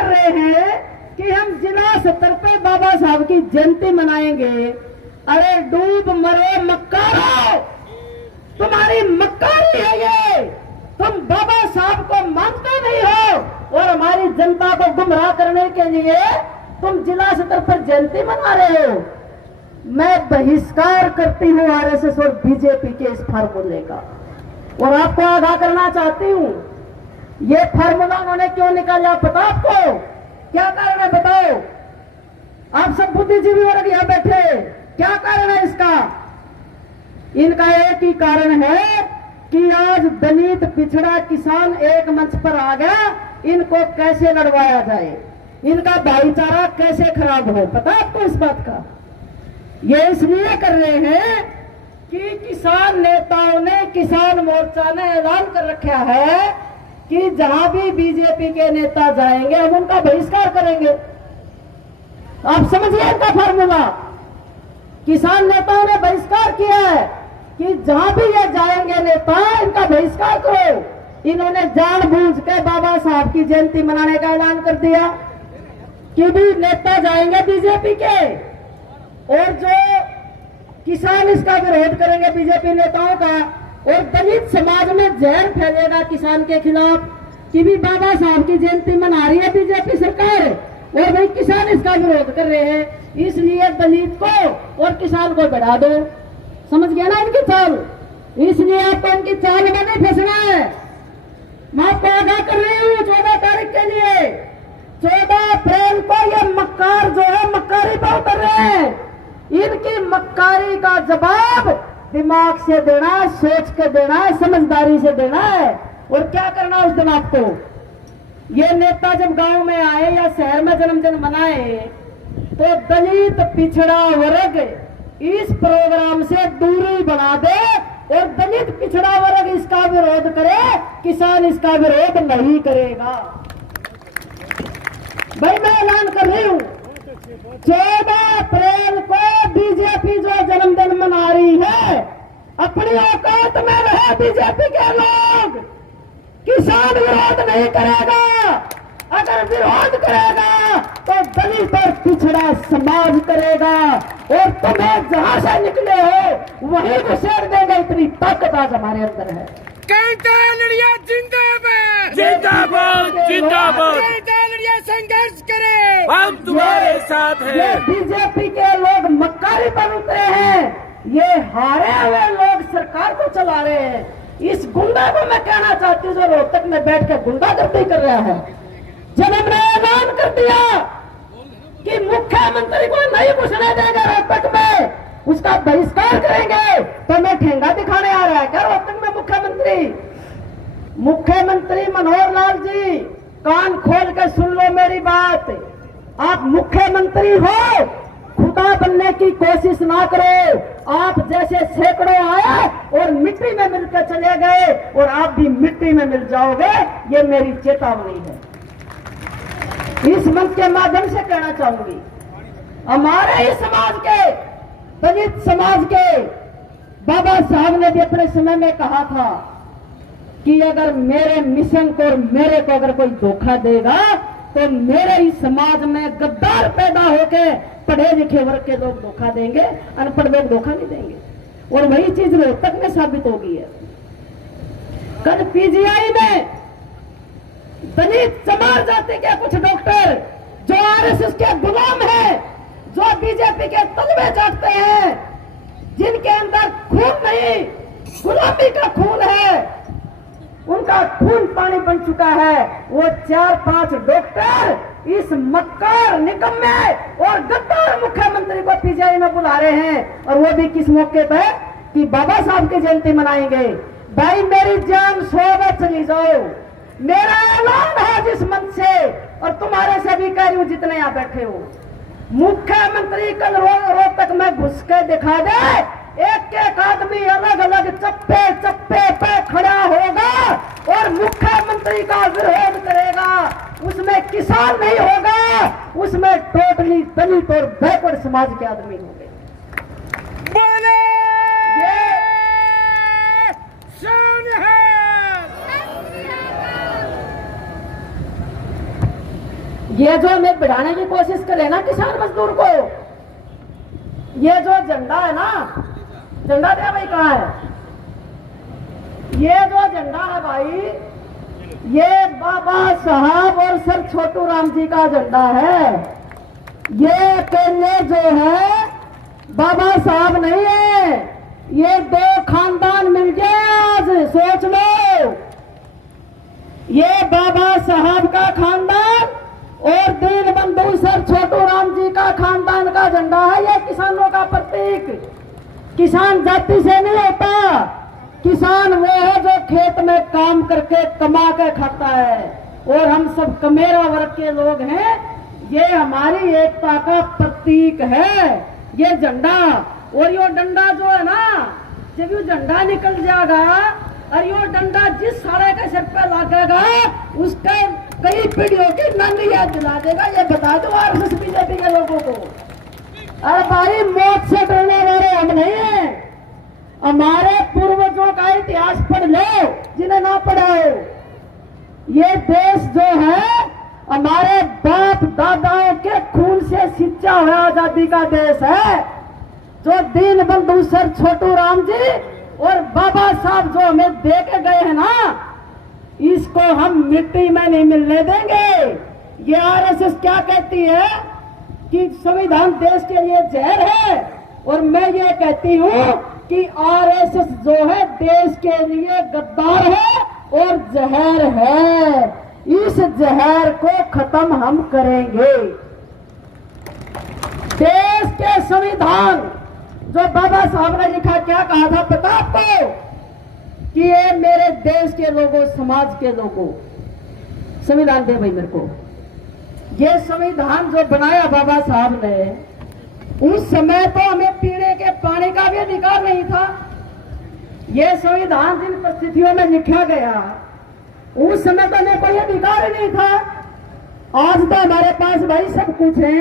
कर रहे हैं कि हम जिला स्तर पे बाबा साहब की जयंती मनाएंगे। अरे डूब मरो मक्कारो, तुम्हारी मक्कारी है ये। तुम बाबा साहब को मानते नहीं हो और हमारी जनता को गुमराह करने के लिए तुम जिला स्तर पर जयंती मना रहे हो। मैं बहिष्कार करती हूँ आरएसएस और बीजेपी के इस फार्मूले का, और आपको आगाह करना चाहती हूँ ये फार्मूला उन्होंने क्यों निकाला पता आपको? क्या कारण है बताओ? आप सब बुद्धिजीवी वर्ग यहाँ बैठे, क्या कारण है इसका? इनका एक ही कारण है कि आज दलित पिछड़ा किसान एक मंच पर आ गया, इनको कैसे लड़वाया जाए, इनका भाईचारा कैसे खराब हो। पता आपको इस बात का? ये इसलिए कर रहे हैं कि किसान नेताओं ने, किसान मोर्चा ने ऐलान कर रखा है कि जहां भी बीजेपी के नेता जाएंगे हम उनका बहिष्कार करेंगे। आप समझिए इनका फार्मूला। किसान नेताओं ने बहिष्कार किया है कि जहां भी ये जाएंगे नेता, इनका बहिष्कार करो। इन्होंने जानबूझ के बाबा साहब की जयंती मनाने का ऐलान कर दिया कि भी नेता जाएंगे बीजेपी के, और जो किसान इसका विरोध करेंगे बीजेपी नेताओं का, और दलित समाज में जहर फैलेगा किसान के खिलाफ कि भी बाबा साहब की जयंती मना रही है बीजेपी सरकार और भाई किसान इसका विरोध कर रहे हैं, इसलिए दलित को और किसान को बढ़ा दो। समझ गया ना इनकी चाल? इसलिए आपको इनकी चाल में नहीं फंसना है। मैं आपको आगाह कर रही हूँ 14 तारीख के लिए। 14 अप्रैल को ये मक्कार जो है मक्कारी पर उतर रहे हैं। इनकी मक्कारी का जवाब दिमाग से देना है, सोच के देना है, समझदारी से देना है। और क्या करना उस दिन आपको? ये नेता जब गांव में आए या शहर में जन्मदिन मनाए तो दलित पिछड़ा वर्ग इस प्रोग्राम से दूरी बना दे और दलित पिछड़ा वर्ग इसका विरोध करे, किसान इसका विरोध नहीं करेगा। भाई मैं ऐलान कर रही हूं 14 अप्रैल को बीजेपी जो जन्मदिन मना रही है, अपनी औकात में रहे बीजेपी के लोग। किसान विरोध नहीं करेगा, अगर विरोध करेगा तो दलित और पिछड़ा समाज करेगा, और तुम्हें जहां से निकले हो वहीं घुसेड़ देंगे। इतनी ताकत आज हमारे अंदर है। लड़िया जिंदाबाद, जिंदाबाद, जिंदाबाद। लड़िया संघर्ष करे, हम तुम्हारे साथ ये हैं। बीजेपी के लोग मक्कारी पर उतरे हैं, ये हारे हुए लोग सरकार को चला रहे हैं। इस गुंडा को मैं कहना चाहती हूँ जो रोहतक में बैठ कर गुंडागर्दी कर रहा है। जब हमने ऐलान कर दिया कि मुख्यमंत्री को नहीं घुसने देंगे रोहतक में, उसका बहिष्कार करेंगे, तो मैं ठेंगा दिखाने आ रहा है क्या रोहतक में मुख्यमंत्री? मुख्यमंत्री मनोहर लाल जी, कान खोल कर सुन लो मेरी बात। आप मुख्यमंत्री हो, खुदा बनने की कोशिश ना करो। आप जैसे सैकड़ों आए और मिट्टी में मिलकर चले गए, और आप भी मिट्टी में मिल जाओगे, ये मेरी चेतावनी है। इस मंच के माध्यम से कहना चाहूंगी, हमारे ही समाज के, दलित समाज के बाबा साहब ने भी अपने समय में कहा था कि अगर मेरे मिशन को और मेरे को अगर कोई धोखा देगा तो मेरे ही समाज में गद्दार पैदा होके पढ़े लिखे वर्ग के लोग धोखा देंगे, अनपढ़ लोग धोखा नहीं देंगे। और वही चीज रोहतक में साबित हो गई है। कल पीजीआई में दलित समाज जाति के कुछ डॉक्टर जो आरएसएस के गुलाम है, जो बीजेपी के तलवे चाटते हैं, जिनके अंदर खून नहीं गुलामी का खून है, उनका खून पानी बन चुका है, वो 4-5 डॉक्टर इस मक्कार निकम्मे और गद्दार मुख्यमंत्री को पीजीआई में बुला रहे हैं। और वो भी किस मौके पे? कि बाबा साहब की जयंती मनाएंगे। भाई मेरी जान 100 में चली जाओ, मेरा ऐलान है जिस मंच से, और तुम्हारे से भी कह रही हूं जितने यहां बैठे हो, मुख्यमंत्री कल रोहतक में घुस के दिखा दे, एक एक आदमी अलग अलग चप्पे चप्पे पे खड़ा होगा और मुख्यमंत्री का विरोध करेगा। उसमें किसान नहीं होगा, उसमें टोटली दलित और बैकवर्ड समाज के आदमी होंगे। बोले ये ये जो हमें बढ़ाने की कोशिश करे ना किसान मजदूर को, ये जो झंडा है ना, झंडा दिया भाई कहाँ है? ये जो झंडा है भाई, ये बाबा साहब और सर छोटू राम जी का झंडा है। ये अकेले जो है बाबा साहब नहीं है, ये दो खानदान मिल गए। आज सोच लो, ये बाबा साहब का खानदान और दीन बंधु सर छोटू राम जी का खानदान का झंडा है। ये किसानों का प्रतीक। किसान जाति से नहीं होता, किसान वो है जो खेत में काम करके कमा के खाता है, और हम सब कमेरा वर्ग के लोग हैं। ये हमारी एकता का प्रतीक है ये झंडा। और यो डंडा जो है ना, जब ये झंडा निकल जाएगा और यो डंडा जिस सारे के सिर पे लगेगा उसका कई पीढ़ियों की नानी याद दिला देगा। ये बता दो आरएसएस बीजेपी के लोगों को। अरे भाई, मौत से डरने वाले हम नहीं हैं। हमारे पूर्वजों का इतिहास पढ़ लो जिन्हें ना पढ़ा हो। ये देश जो है हमारे बाप दादाओं के खून से सिंचा हुआ आजादी का देश है, जो दीन बंधु सर छोटू राम जी और बाबा साहब जो हमें दे के गए हैं ना, इसको हम मिट्टी में नहीं मिलने देंगे। ये आरएसएस क्या कहती है कि संविधान देश के लिए जहर है, और मैं ये कहती हूँ कि आरएसएस जो है देश के लिए गद्दार है और जहर है। इस जहर को खत्म हम करेंगे। देश के संविधान जो बाबा साहब ने लिखा, क्या कहा था पता आपको? कि ये मेरे देश के लोगों, समाज के लोगों, संविधान दे भाई मेरे को। ये संविधान जो बनाया बाबा साहब ने, उस समय तो हमें पीने के पानी का भी अधिकार नहीं था। ये संविधान जिन परिस्थितियों में लिखा गया, उस समय तो हमें कोई अधिकार ही नहीं था। आज तो हमारे पास भाई सब कुछ है।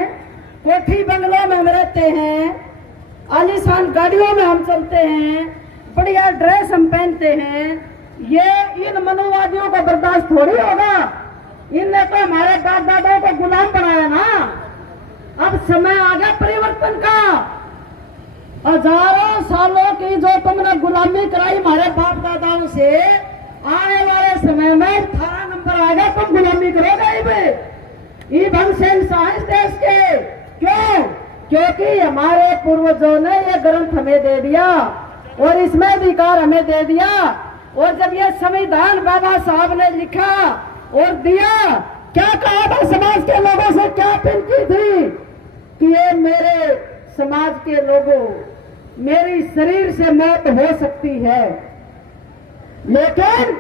कोठी बंगलों में हम रहते हैं, आलीशान गाड़ियों में हम चलते हैं, बढ़िया ड्रेस हम पहनते हैं। ये इन मनोवादियों को बर्दाश्त थोड़ी होगा। इनने तो हमारे बाप दादाओं को गुलाम बनाया ना। अब समय आ गया परिवर्तन का। हजारों सालों की जो तुमने गुलामी कराई हमारे बाप दादाओं से, आने वाले समय में 18 नंबर आ गया, तुम गुलामी करोगे। ये भंगसेन साइंस देश के क्यों? क्योंकि हमारे पूर्वजों ने ये ग्रंथ हमें दे दिया और इसमें अधिकार हमें दे दिया। और जब ये संविधान बाबा साहब ने लिखा और दिया, क्या कहा था समाज के लोगों से? क्या अपील की थी कि ये मेरे समाज के लोगों, मेरी शरीर से मौत हो सकती है, लेकिन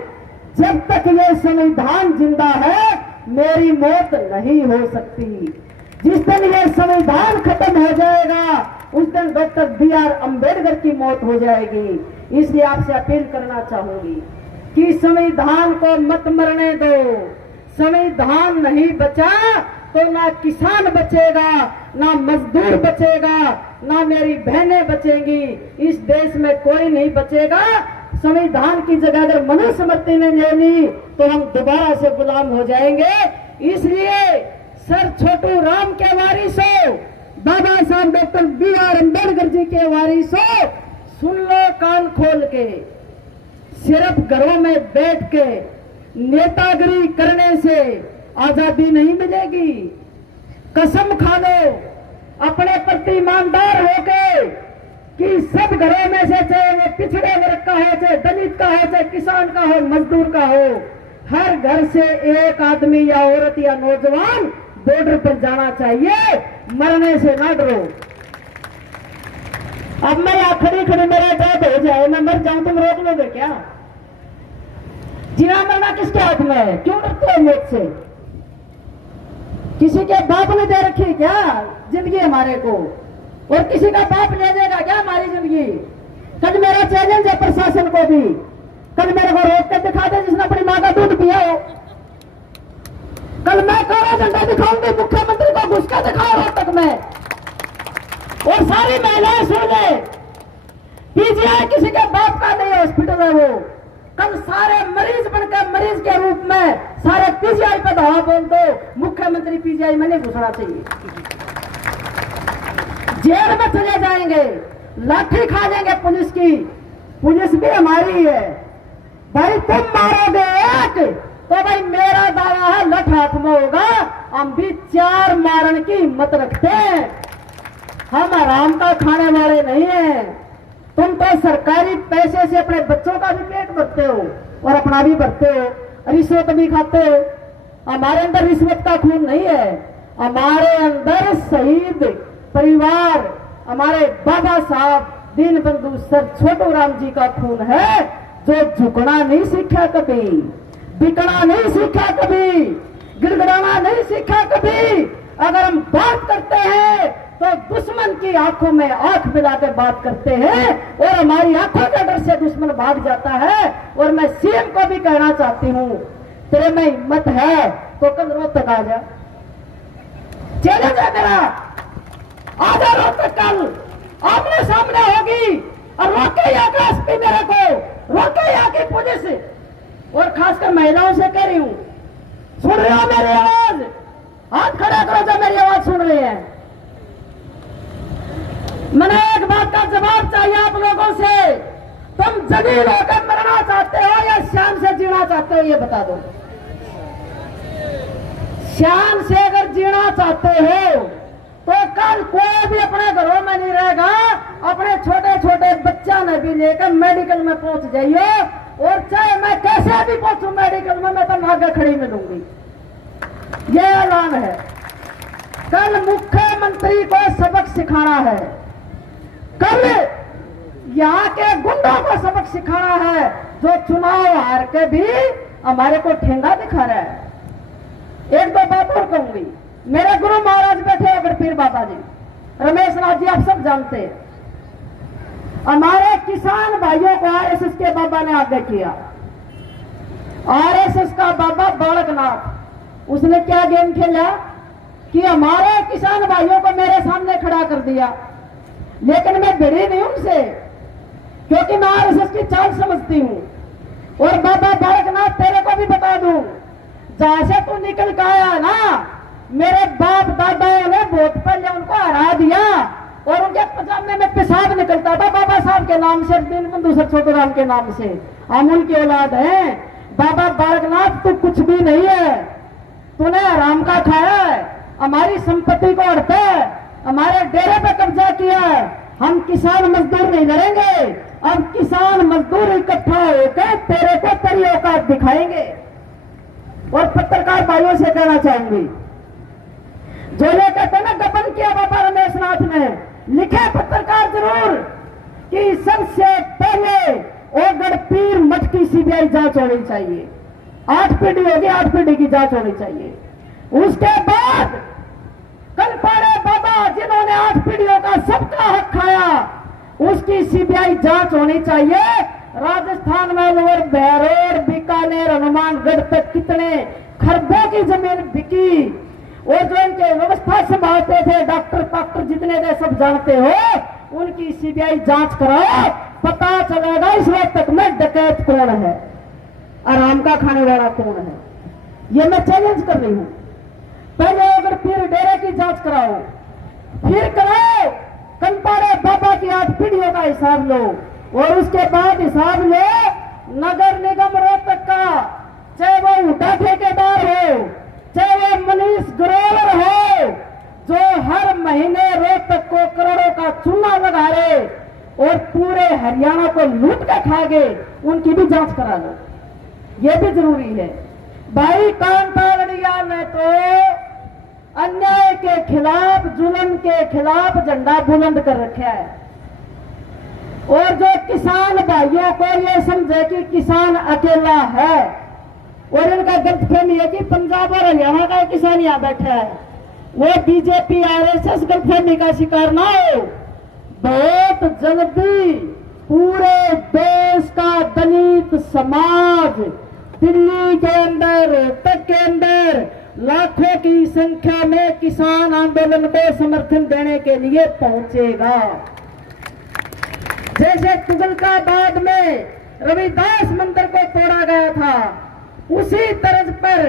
जब तक ये संविधान जिंदा है मेरी मौत नहीं हो सकती। जिस दिन ये संविधान खत्म हो जाएगा उस दिन डॉक्टर बी.आर. अम्बेडकर की मौत हो जाएगी। इसलिए आपसे अपील करना चाहूंगी कि संविधान को मत मरने दो। संविधान नहीं बचा तो ना किसान बचेगा, ना मजदूर बचेगा, ना मेरी बहनें बचेंगी। इस देश में कोई नहीं बचेगा। संविधान की जगह अगर मनुस्मृति ने ले ली तो हम दोबारा से गुलाम हो जाएंगे। इसलिए सर छोटू राम के वारिसों, बाबा साहब डॉक्टर बी.आर. अम्बेडकर जी के वारिसों, सुन लो कान खोल के। सिर्फ घरों में बैठ के नेतागिरी करने से आजादी नहीं मिलेगी। कसम खा लो अपने प्रति ईमानदार होके कि सब घरों में से, चाहे वो पिछड़े वर्ग का हो, चाहे दलित का हो, चाहे किसान का हो, मजदूर का हो, हर घर से एक आदमी या औरत या नौजवान बॉर्डर पर जाना चाहिए। मरने से ना डरो। अब मैं यहाँ खड़ी खड़ी मेरा डेथ हो जाए, मैं मर जाऊं, तुम रोक लोगे क्या? जीना मरना किसके हाथ में है? क्यों डरते हो मौत से? किसी के बाप ने दे रखी क्या जिंदगी हमारे को? और किसी का बाप ले देगा क्या हमारी जिंदगी? कल मेरा चैलेंज है प्रशासन को भी, कल मेरे को रोक के दिखा दे जिसने अपनी मां का दूध पिया हो। कल मैं काला झंडा दिखाऊंगी, मुख्यमंत्री को घुस के दिखाओ रोहतक में, और सारी महिलाएं सुन ले। पीजीआई किसी के बाप का नहीं हॉस्पिटल है, वो कल सारे मरीज बनकर मरीज के रूप में सारे पीजीआई पे धावा बोल दो, मुख्यमंत्री पीजीआई में नहीं घुसना चाहिए, जेल में चले जाएंगे, लाठी खा जाएंगे पुलिस की। पुलिस भी हमारी है भाई, तुम मारोगे एक तो भाई मेरा दावा है लठ हाथ में होगा, हम भी 4 मारने की हिम्मत रखते हैं, हम आराम का खाने वाले नहीं हैं। तुम तो सरकारी पैसे से अपने बच्चों का भी पेट भरते हो और अपना भी भरते हो, रिश्वत भी खाते हो। हमारे अंदर रिश्वत का खून नहीं है, हमारे अंदर शहीद परिवार, हमारे बाबा साहब दीन बंधु सर छोटू राम जी का खून है, जो झुकना नहीं सीखा कभी, बिकना नहीं सीखा कभी, गिड़गिड़ाना नहीं सीखा कभी। अगर हम बात करते हैं तो दुश्मन की आंखों में आंख मिलाकर बात करते हैं और हमारी आंखों के डर से दुश्मन भाग जाता है। और मैं सीएम को भी कहना चाहती हूं, तेरे में हिम्मत है तो कल रोहतक आ जा, चैलेंज है मेरा, आजा रोहतक कल आमने सामने होगी और रोके यहाँ का एसपी मेरे को, रोके यहाँ की पुलिस, और खासकर महिलाओं से कह रही हूं, सुन रहे हो मेरी आवाज? हाथ खड़ा करो जो मेरी आवाज सुन रहे हैं। मैंने एक बात का जवाब चाहिए आप लोगों से, तुम जलील होकर मरना चाहते हो या शान से जीना चाहते हो, ये बता दो। शान से अगर जीना चाहते हो तो कल कोई भी अपने घरों में नहीं रहेगा, अपने छोटे छोटे बच्चा ने भी लेकर मेडिकल में पहुंच जाइए, और चाहे मैं कैसे भी पहुंचू मेडिकल में, मैं तो आगे खड़ी मिलूंगी, ये ऐलान है। कल मुख्यमंत्री को सबक सिखाना है, कल यहाँ के गुंडों को सबक सिखाना है, जो चुनाव हार के भी हमारे को ठेंगा दिखा रहा है। एक दो बात और कहूंगी, मेरे गुरु महाराज बैठे अगर पीर बाबा जी रमेश नाथ जी, आप सब जानते हैं, हमारे किसान भाइयों को आरएसएस के बाबा ने आगे किया। आरएसएस का बाबा बालकनाथ, उसने क्या गेम खेला कि हमारे किसान भाइयों को मेरे सामने खड़ा कर दिया, लेकिन मैं भिड़ी नहीं उनसे, क्योंकि मैं आरएसएस की चाल समझती हूं। और बाबा बालकनाथ, तेरे को भी बता दूं, जहां से तू निकल के आया ना, मेरे बाप दादाओं ने वोट पहले उनको हरा दिया और उनके पजामे में पेशाब निकलता था बाबा साहब के नाम से, दीन बंधु सर छोटू राम के नाम से। हम उनकी औलाद हैं। बाबा बालकनाथ, तू कुछ भी नहीं है, तूने आराम का खाया है, हमारी संपत्ति को हड़पा है, हमारे डेरे पे कब्जा किया है। हम किसान मजदूर नहीं लड़ेंगे, अब किसान मजदूर इकट्ठा होकर तेरे को तेरी औकात दिखाएंगे। और पत्रकार भाइयों से कहना चाहूंगी, जो लोग कहते हैं ना गबन किया बाबा रमेश नाथ ने, लिखे पत्रकार जरूर कि सबसे पहले ओगढ़ पीर मठ की सीबीआई जांच होनी चाहिए, 8 पीढ़ी होगी, 8 पीढ़ी की जांच होनी चाहिए। उसके बाद कलपाड़े बाबा जिन्होंने 8 पीढ़ियों का सबका हक खाया, उसकी सीबीआई जांच होनी चाहिए। राजस्थान में लोअर बहरोड, बीकानेर, हनुमानगढ़ तक कितने खरबों की जमीन बिकी, और जो इनके व्यवस्था संभालते थे डॉक्टर जितने थे सब जानते हो, उनकी सीबीआई जांच कराओ, पता चलेगा इस वक्त तक में डकैत कौन है, आराम का खाने वाला कौन है। ये मैं चैलेंज कर रही हूं। पहले अगर पीर डेरे की जांच कराओ, फिर कराओ कंपाड़े बाबा की 8 पीढ़ियों का हिसाब लो, और उसके बाद हिसाब लो नगर निगम रोहतक का, चाहे वो उठा ठेकेदार हो, चाहे वो मनीष ग्रोवर हो, जो हर महीने रोहतक को करोड़ों का चूना लगा रहे और पूरे हरियाणा को लूट कर खा गए, उनकी भी जांच करा लो, ये भी जरूरी है। भाई कांतागढ़िया ने तो अन्याय के खिलाफ, जुल्म के खिलाफ झंडा बुलंद कर रखा है, और जो किसान भाइयों को ये समझे कि किसान अकेला है, और इनका गलतफहमी है कि पंजाब और हरियाणा का किसान यहाँ बैठा है, वो बीजेपी आरएसएस गलतफहमी का शिकार ना हो। बहुत जल्दी पूरे देश का दलित समाज दिल्ली के अंदर, रोहतक के अंदर लाखों की संख्या में किसान आंदोलन को समर्थन देने के लिए पहुंचेगा। जैसे तुगलकाबाद में रविदास मंदिर को तोड़ा गया था, उसी तर्ज पर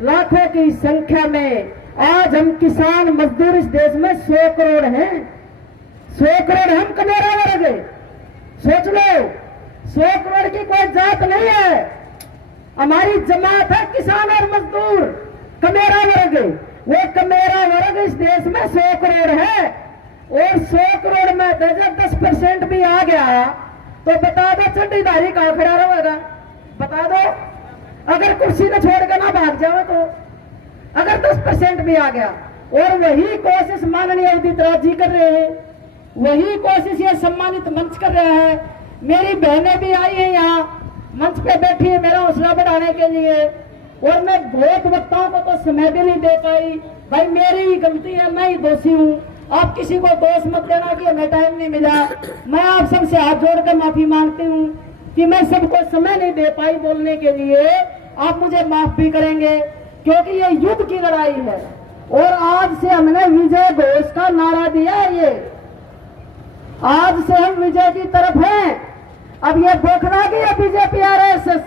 लाखों की संख्या में आज हम किसान मजदूर इस देश में 100 करोड़ हैं। 100 करोड़ हम कमेरा वर्ग, सोच लो, 100 करोड़ की कोई जात नहीं है। हमारी जमात है किसान और मजदूर, कमेरा वर्ग। वो कमेरा वर्ग इस देश में 100 करोड़ है, और 100 करोड़ में जब 10% भी आ गया तो बता दो चड्डीधारी कहां खड़ा रहेगा? बता दो, अगर कुर्सी ने छोड़ के ना भाग जाओ तो। अगर 10% भी आ गया, और वही कोशिश माननीय उदित राज जी कर रहे हैं, वही कोशिश ये सम्मानित मंच कर रहा है। मेरी बहनें भी आई हैं यहाँ मंच पे बैठी है मेरा हौसला बढ़ाने के लिए, और मैं बहुत वक्ताओं को तो समय भी नहीं दे पाई। भाई मेरी ही गलती है, मैं ही दोषी हूँ। आप किसी को दोष मत देना कि हमें टाइम नहीं मिला। मैं आप सबसे हाथ जोड़कर माफी मांगती हूँ कि मैं सबको समय नहीं दे पाई बोलने के लिए। आप मुझे माफ भी करेंगे, क्योंकि ये युद्ध की लड़ाई है, और आज से हमने विजय घोष का नारा दिया है। ये आज से हम विजय की तरफ हैं। अब ये बौखला गई है बीजेपी आरएसएस।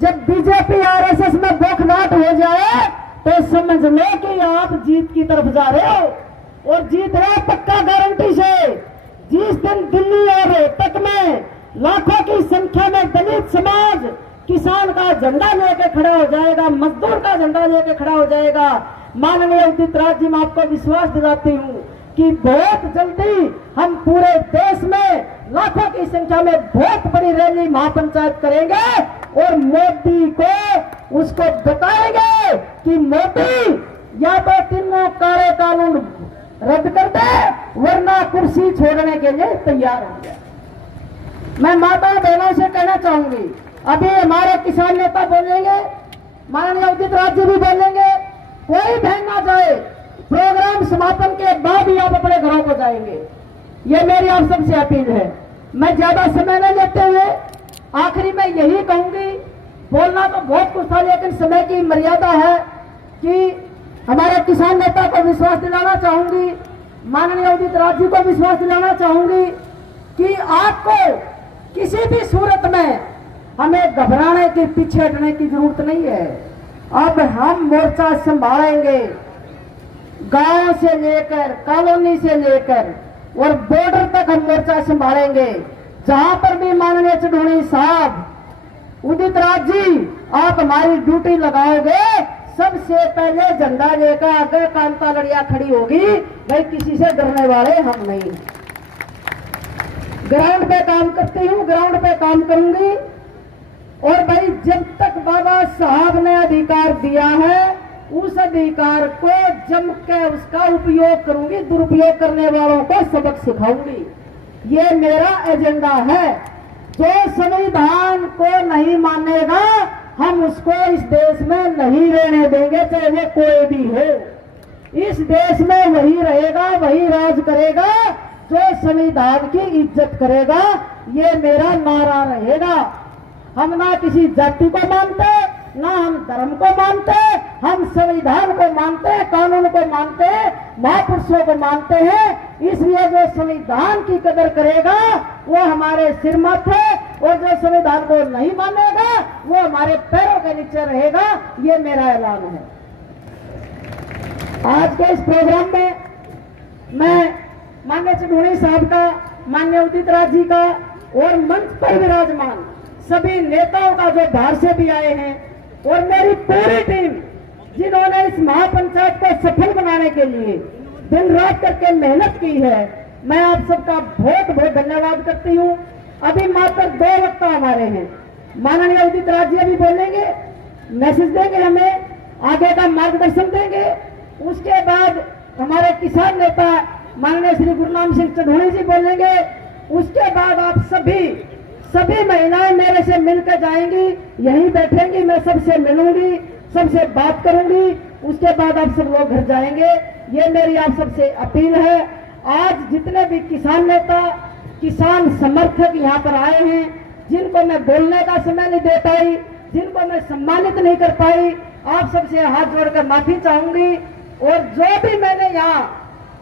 जब बीजेपी आरएसएस में बौखलाहट हो जाए तो समझ लो कि आप जीत की तरफ जा रहे हो, और जीत रहे पक्का गारंटी से। जिस दिन दिल्ली और रोहतक में लाखों की संख्या में दलित समाज किसान का झंडा लेके खड़ा हो जाएगा, मजदूर का झंडा लेके खड़ा हो जाएगा, माननीय उदित राज जी, मैं आपको विश्वास दिलाती हूँ कि बहुत जल्दी हम पूरे देश में लाखों की संख्या में बहुत बड़ी रैली महापंचायत करेंगे, और मोदी को उसको बताएंगे कि मोदी या तो तीनों काले कानून रद्द कर दे, वरना कुर्सी छोड़ने के लिए तैयार हो जाए। मैं माता बहनों से कहना चाहूंगी, अभी हमारे किसान नेता बोलेंगे, माननीय उदित राज जी भी बोलेंगे, कोई बहन ना जाए, प्रोग्राम समापन के बाद ही आप अपने घरों को जाएंगे। ये मेरी आप सबसे अपील है। मैं ज्यादा समय न लेते हुए आखिरी में यही कहूंगी, बोलना तो बहुत कुछ था, लेकिन समय की मर्यादा है कि हमारे किसान नेता को विश्वास दिलाना चाहूंगी, माननीय उदित राज जी को विश्वास दिलाना चाहूंगी कि आपको किसी भी सूरत में हमें घबराने के पीछे हटने की जरूरत नहीं है। अब हम मोर्चा संभालेंगे, गांव से लेकर कॉलोनी से लेकर और बॉर्डर तक हम मोर्चा संभालेंगे। जहां पर भी माननीय चढ़ोनी साहब, उदित राज जी, आप हमारी ड्यूटी लगाओगे, सबसे पहले झंडा लेकर आगे कांता लड़िया खड़ी होगी। भाई किसी से डरने वाले हम नहीं। ग्राउंड पे काम करती हूँ, ग्राउंड पे काम करूंगी, और भाई जब तक बाबा साहब ने अधिकार दिया है उस अधिकार को जम के उसका उपयोग करूंगी, दुरुपयोग करने वालों को सबक सिखाऊंगी। ये मेरा एजेंडा है। जो संविधान को नहीं मानेगा हम उसको इस देश में नहीं रहने देंगे, चाहे वो कोई भी हो। इस देश में वही रहेगा, वही राज करेगा जो संविधान की इज्जत करेगा। ये मेरा नारा रहेगा। हम ना किसी जाति को मानते, ना हम धर्म को मानते, हम संविधान को मानते हैं, कानून को मानते हैं, महापुरुषों को मानते हैं। इसलिए जो संविधान की कदर करेगा वो हमारे सिर माथे, और जो संविधान को नहीं मानेगा वो हमारे पैरों के नीचे रहेगा। ये मेरा ऐलान है। आज के इस प्रोग्राम में मैं माननीय चढ़ोनी साहब का, माननीय उदित राज जी का, और मंच पर विराजमान सभी नेताओं का जो बाहर से भी आए हैं, और मेरी पूरी टीम जिन्होंने इस महापंचायत को सफल बनाने के लिए दिन रात करके मेहनत की है, मैं आप सबका बहुत बहुत धन्यवाद करती हूँ। अभी मात्र 2 वक्ता हमारे हैं, माननीय उदित राज जी अभी बोलेंगे, मैसेज देंगे, हमें आगे का मार्गदर्शन देंगे। उसके बाद हमारे किसान नेता माननीय श्री गुरनाम सिंह चढ़ोनी जी बोलेंगे। उसके बाद आप सभी महिलाएं मेरे से मिलकर जाएंगी, यहीं बैठेंगी, मैं सबसे मिलूंगी, सबसे बात करूंगी। उसके बाद आप सब लोग घर जाएंगे। ये मेरी आप सबसे अपील है। आज जितने भी किसान नेता, किसान समर्थक यहाँ पर आए हैं, जिनको मैं बोलने का समय नहीं दे पाई, जिनको मैं सम्मानित नहीं कर पाई, आप सबसे हाथ जोड़कर माफी चाहूंगी। और जो भी मैंने यहाँ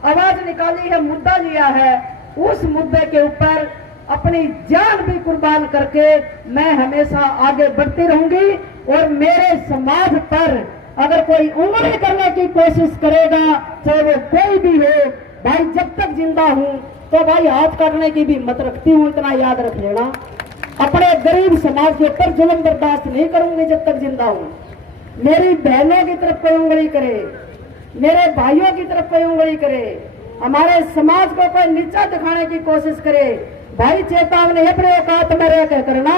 आवाज निकाली है, मुद्दा लिया है, उस मुद्दे के ऊपर अपनी जान भी कुर्बान करके मैं हमेशा आगे बढ़ती रहूंगी। और मेरे समाज पर अगर कोई उंगली करने की कोशिश करेगा, चाहे वो कोई भी हो, भाई जब तक जिंदा हूं तो भाई हाथ काटने की भी मत रखती हूं, इतना याद रख लेना। अपने गरीब समाज के ऊपर जुल्म बर्दाश्त नहीं करूंगी जब तक जिंदा हूं। मेरी बहनों की तरफ कोई उंगली करे, मेरे भाइयों की तरफ कोई उंगली करे, हमारे समाज को कोई नीचा दिखाने की कोशिश करे, भाई चेतावनी अपने औकात में रह कर करना।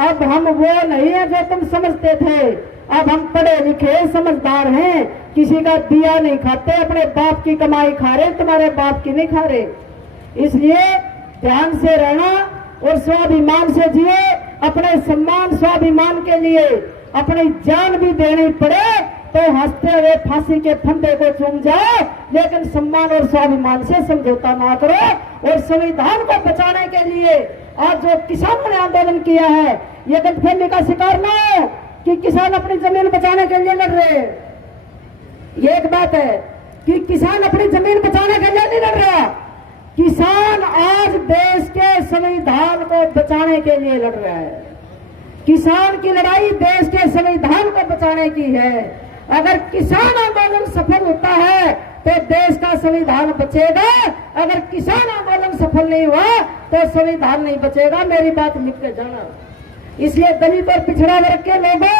अब हम वो नहीं है जो तुम समझते थे, अब हम पढ़े लिखे समझदार हैं, किसी का दिया नहीं खाते, अपने बाप की कमाई खा रहे, तुम्हारे बाप की नहीं खा रहे। इसलिए ध्यान से रहना और स्वाभिमान से जिए। अपने सम्मान स्वाभिमान के लिए अपनी जान भी देनी पड़े तो हंसते हुए फांसी के फंदे को चूम जाओ, लेकिन सम्मान और स्वाभिमान से समझौता ना करो। और संविधान को बचाने के लिए आज जो किसानों ने आंदोलन किया है, ये गलतफहमी का शिकार ना हो कि किसान अपनी जमीन बचाने के लिए लड़ रहे हैं। ये एक बात है कि किसान अपनी जमीन बचाने के लिए नहीं लड़ रहा, किसान आज देश के संविधान को बचाने के लिए लड़ रहा है। किसान की लड़ाई देश के संविधान को बचाने की है। अगर किसान आंदोलन सफल होता है तो देश का संविधान बचेगा, अगर किसान आंदोलन सफल नहीं हुआ तो संविधान नहीं बचेगा। मेरी बात लिख के जाना। इसलिए दलित और पिछड़ा वर्ग के लोगों,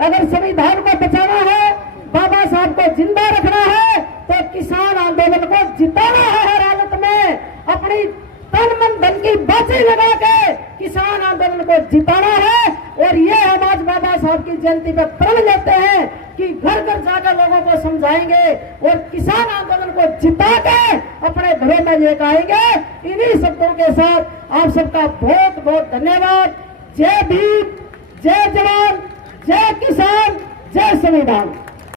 अगर संविधान को बचाना है, बाबा साहब को जिंदा रखना है, तो किसान आंदोलन को जिताना है। हर हालत में अपनी तन मन धन की बाजी लगा के किसान आंदोलन को जिताना है। और ये हम आज बाबा साहब की जयंती पर प्रण लेते हैं कि घर घर जाकर लोगों को समझाएंगे और किसान आंदोलन को जिता के अपने घरों में लेकर आएंगे। इन्हीं शब्दों के साथ आप सबका बहुत बहुत धन्यवाद। जय भीम, जय जवान, जय किसान, जय संविधान।